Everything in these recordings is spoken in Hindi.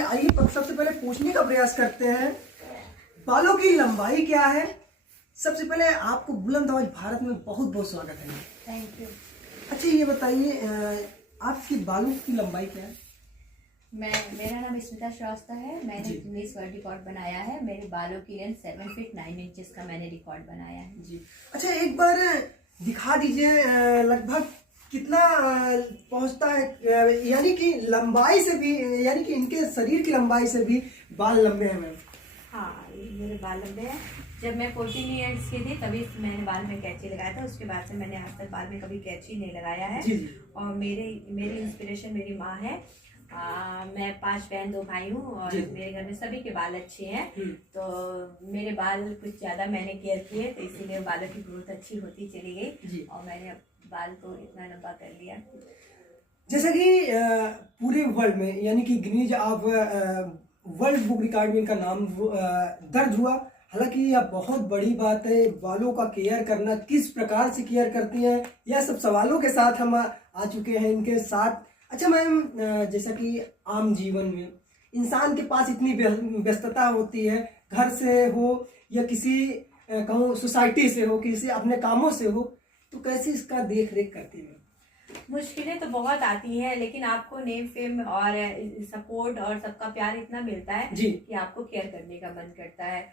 आइए सबसे पहले पूछने का प्रयास करते हैं, बालों की लंबाई क्या है। सबसे पहले आपको बुलंद आवाज भारत में बहुत बहुत स्वागत है। Thank you. अच्छा ये बताइए, आपकी बालों की लंबाई क्या है? मेरा नाम स्मिता श्रीवास्तव है। मैंने जी। गिनीज वर्ल्ड रिकॉर्ड बनाया है। मेरे बालों की लेंथ 7 फीट 9 इंचेस का मैंने रिकॉर्ड बनाया है। जी। अच्छा एक बार दिखा दीजिए, लगभग कितना पहुंचता है, यानी कि लंबाई से भी, यानी कि इनके शरीर की लंबाई से भी बाल लंबे हैं मैम। हाँ, मेरे बाल लंबे हैं। जब मैं 14 ईयर्स की थी तभी मैंने बाल में कैंची लगाया था। उसके बाद से मैंने आज तक बाल में कभी कैंची नहीं लगाया है। जी जी। और मेरी इंस्पिरेशन मेरी माँ है। मैं 5 बहन 2 भाई हूँ और मेरे घर में सभी के बाल अच्छे हैं। तो मेरे बाल कुछ ज़्यादा मैंने केयर किए, तो इसीलिए बालों की ग्रोथ अच्छी होती चली गई और मैंने बाल को इतना लंबा कर लिया। जैसे कि पूरे वर्ल्ड में, यानी कि Guinness of world book record में इनका नाम दर्ज हुआ। हालांकि यह बहुत बड़ी बात है, बालों का केयर करना, किस प्रकार से केयर करती हैं, यह सब सवालों के साथ हम आ चुके हैं इनके साथ। अच्छा मैम, जैसा कि आम जीवन में इंसान के पास इतनी व्यस्तता होती है, घर से हो या किसी कहूँ सोसाइटी से हो, किसी अपने कामों से हो, तो कैसे इसका देख रेख करती है? मुश्किलें तो बहुत आती हैं, लेकिन आपको नेम फेम और सपोर्ट और सबका प्यार इतना मिलता है कि आपको केयर करने का मन करता है।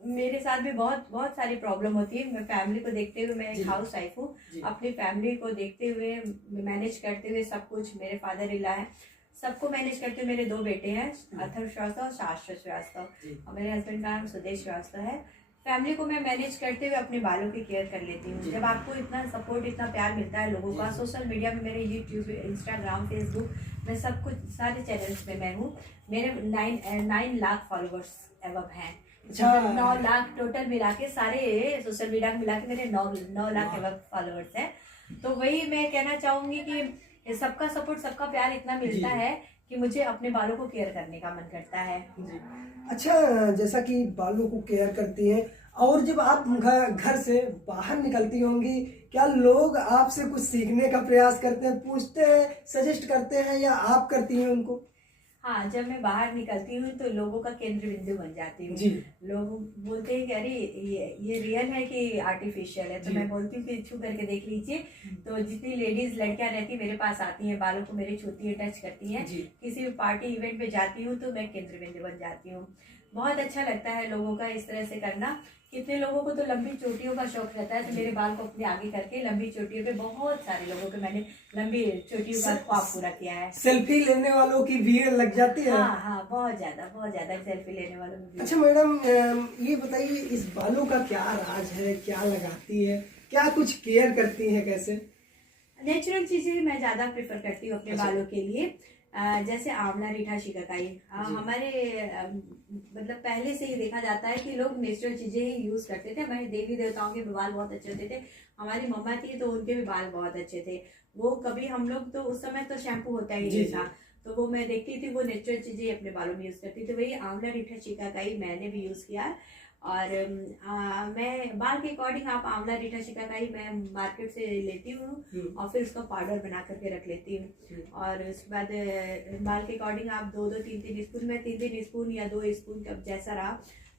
मेरे साथ भी बहुत बहुत सारी प्रॉब्लम होती है। मैं फैमिली को देखते हुए, मैं एक हाउस वाइफ हूँ, अपनी फैमिली को देखते हुए, मैनेज करते हुए सब कुछ, मेरे फादर इला है, सबको मैनेज करते हुए मेरे 2 बेटे हैं, अथर्व श्रीवास्तव और शाश्वत श्रीवास्तव, और मेरे हस्बैंड का नाम सुदेश श्रीवास्तव है। फैमिली को मैं मैनेज करते हुए अपने बालों की केयर कर लेती हूँ। जब आपको इतना सपोर्ट, इतना प्यार मिलता है लोगों का, सोशल मीडिया में, मेरे यूट्यूब, इंस्टाग्राम, फेसबुक, मैं सब कुछ सारे चैनल्स में मैं हूँ। मेरे 9 लाख फॉलोअर्स एवब हैं। 9 लाख टोटल मिला के, सारे सोशल मीडिया में मिला के मेरे 9 लाख एवब फॉलोअर्स हैं। तो वही मैं कहना चाहूँगी कि सबका सपोर्ट, सबका प्यार इतना मिलता है कि मुझे अपने बालों को केयर करने का मन करता है। अच्छा, जैसा कि बालों को केयर करती हैं, और जब आप घर से बाहर निकलती होंगी, क्या लोग आपसे कुछ सीखने का प्रयास करते हैं, पूछते हैं, सजेस्ट करते हैं, या आप करती हैं उनको? हाँ, जब मैं बाहर निकलती हूँ तो लोगों का केंद्र बिंदु बन जाती हूँ। लोग बोलते हैं कि अरे ये रियल है कि आर्टिफिशियल है, तो मैं बोलती हूँ कि छू करके देख लीजिए। तो जितनी लेडीज लड़कियां रहती मेरे पास आती हैं, बालों को मेरे छूती है, टच करती हैं, किसी भी पार्टी इवेंट पे जाती हूँ तो मैं केंद्र बिंदु बन जाती हूँ। बहुत अच्छा लगता है लोगों का इस तरह से करना। कितने लोगों को तो लंबी चोटियों का शौक रहता है, तो मेरे बाल को अपने आगे करके लंबी चोटियों पे बहुत सारे लोगों के मैंने लंबी चोटियों का ख्वाब पूरा किया है। सेल्फी लेने वालों की भीड़ लग जाती है। हाँ, बहुत ज्यादा सेल्फी लेने वालों की भीड़। अच्छा मैडम, ये बताइए, इस बालों का क्या राज है, क्या लगाती है, क्या कुछ केयर करती है, कैसे? नेचुरल चीजें मैं ज्यादा प्रेफर करती हूँ अपने बालों के लिए। जैसे आंवला, रीठा, शिकाकाई, हमारे मतलब पहले से ही देखा जाता है कि लोग नेचुरल चीजें ही यूज करते थे। हमारे देवी देवताओं के भी बाल बहुत अच्छे होते थे। हमारी मम्मा थी तो उनके भी बाल बहुत अच्छे थे। वो कभी, हम लोग तो उस समय तो शैम्पू होता ही नहीं था, तो वो मैं देखती थी वो नेचुरल चीजें अपने बालों में यूज करती थी। वही आंवला, रीठा, शिकाकाई मैंने भी यूज किया। और मैं बाल के अकॉर्डिंग, आप आंवला, रीठा, शिकाकाई मैं मार्केट से लेती हूँ और फिर उसका पाउडर बना करके रख लेती हूँ। और उसके बाद बाल के अकॉर्डिंग आप 2-2, 3-3 स्पून, मैं 3-3 स्पून या 2 स्पून कब जैसा रहा,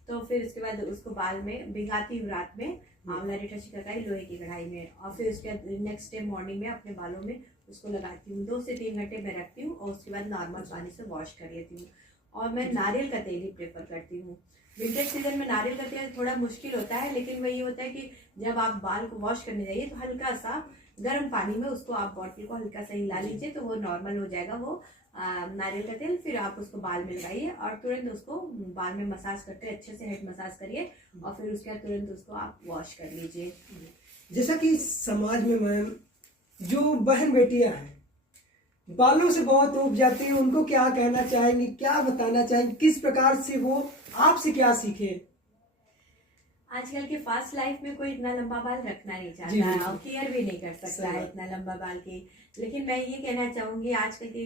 तो फिर उसके बाद उसको बाल में भिगाती हूँ रात में, आंवला, रीठा, शिकाकाई लोहे की कढ़ाई में, और फिर उसके बाद नेक्स्ट डे मॉर्निंग में अपने बालों में उसको लगाती हूँ। 2 से 3 घंटे में रखती हूँ और उसके बाद नॉर्मल पानी से वॉश कर लेती हूँ। और मैं नारियल का तेल ही प्रेफर करती हूँ। विंटर सीजन में नारियल का तेल थोड़ा मुश्किल होता है, लेकिन वही होता है कि जब आप बाल को वॉश करने जाइए तो हल्का सा गर्म पानी में उसको आप बॉटल को हल्का सा हिला लीजिए, तो वो नॉर्मल हो जाएगा वो नारियल का तेल। फिर आप उसको बाल में लगाइए और तुरंत उसको बाल में मसाज करते अच्छे से हेड मसाज करिए, और फिर उसके बाद तुरंत उसको आप वॉश कर लीजिए। जैसा कि समाज में मैम, जो बहन बेटियां हैं बालों से बहुत ऊब जाती हैं, उनको क्या कहना चाहेंगी, क्या बताना चाहेंगी, किस प्रकार से वो आपसे क्या सीखे? आजकल के फास्ट लाइफ में कोई इतना लंबा बाल रखना नहीं चाहता है और केयर भी नहीं कर सकता है इतना लंबा बाल की। लेकिन मैं ये कहना चाहूंगी आजकल की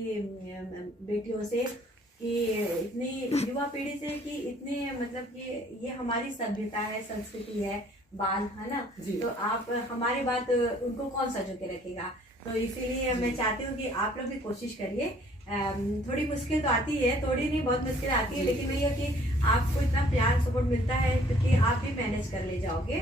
बेटियों से कि इतनी युवा पीढ़ी से कि इतने मतलब कि ये हमारी सभ्यता है, संस्कृति है, बाल है ना, तो आप हमारी बात उनको कौन सा जो के रखेगा। तो इसीलिए मैं चाहती हूँ कि आप लोग भी कोशिश करिए थोड़ी मुश्किल तो आती है, थोड़ी नहीं बहुत मुश्किल आती है, लेकिन वही है कि आपको इतना प्यार सपोर्ट मिलता है क्योंकि आप भी मैनेज कर ले जाओगे।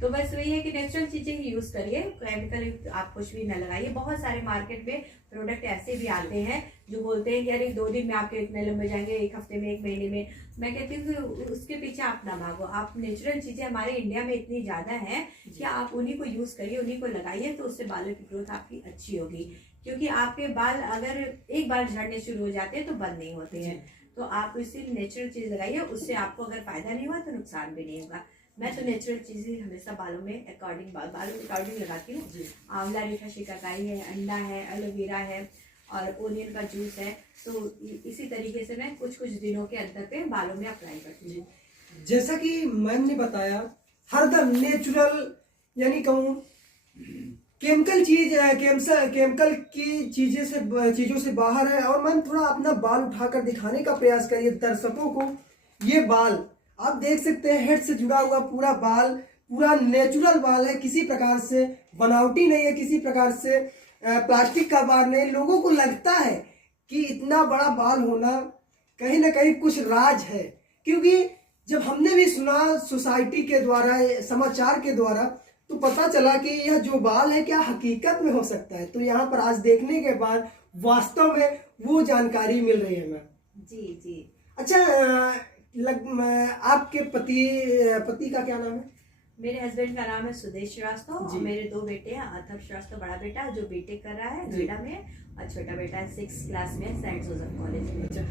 तो बस वही है कि नेचुरल चीजें ही यूज करिए, केमिकल आप कुछ भी न लगाइए। बहुत सारे मार्केट में प्रोडक्ट ऐसे भी आते हैं जो बोलते हैं कि अरे 2 दिन में आपके इतने लंबे जाएंगे, 1 हफ्ते में, 1 महीने में। मैं कहती हूँ कि उसके पीछे आप ना भागो। आप नेचुरल चीजें हमारे इंडिया में इतनी ज्यादा हैं कि आप उन्हीं को यूज करिए, उन्हीं को लगाइए, तो उससे बालों की ग्रोथ आपकी अच्छी होगी। क्योंकि आपके बाल अगर एक बार झड़ने शुरू हो जाते हैं तो बंद नहीं होते हैं। तो आप इसी नेचुरल चीज लगाइए, उससे आपको अगर फायदा नहीं हुआ तो नुकसान भी नहीं होगा। मैं तो नेचुरल चीजें हमेशा बालों में बालों के अकॉर्डिंग लगाती हूँ। आंवला, रीठा शिकाकाई है, अंडा है, एलोवेरा है और ओनियन का जूस है। तो इसी तरीके से मैं कुछ कुछ दिनों के अंतर पे बालों में अप्लाई करती हूँ। जैसा कि मैम ने बताया, हरदम नेचुरल यानी कहूँ केमिकल की चीजों से बाहर है। और मैम थोड़ा अपना बाल उठाकर दिखाने का प्रयास करिए दर्शकों को। ये बाल आप देख सकते हैं, हेड से जुड़ा हुआ पूरा बाल, पूरा नेचुरल बाल है, किसी प्रकार से बनावटी नहीं है, किसी प्रकार से प्लास्टिक का बाल नहीं। लोगों को लगता है कि इतना बड़ा बाल होना कहीं ना कहीं कुछ राज है, क्योंकि जब हमने भी सुना सोसाइटी के द्वारा, समाचार के द्वारा, तो पता चला कि यह जो बाल है क्या हकीकत में हो सकता है। तो यहाँ पर आज देखने के बाद वास्तव में वो जानकारी मिल रही है मैम। जी जी। अच्छा, आपके पति का क्या नाम है? मेरे हस्बैंड का नाम है सुदेश श्रीवास्तव और मेरे 2 बेटे हैं। अथर्व श्रीवास्तव बड़ा बेटा जो बीटेक कर रहा है नोएडा में, और छोटा बेटा 6th क्लास में सेंट जोसेफ कॉलेज में। अच्छा।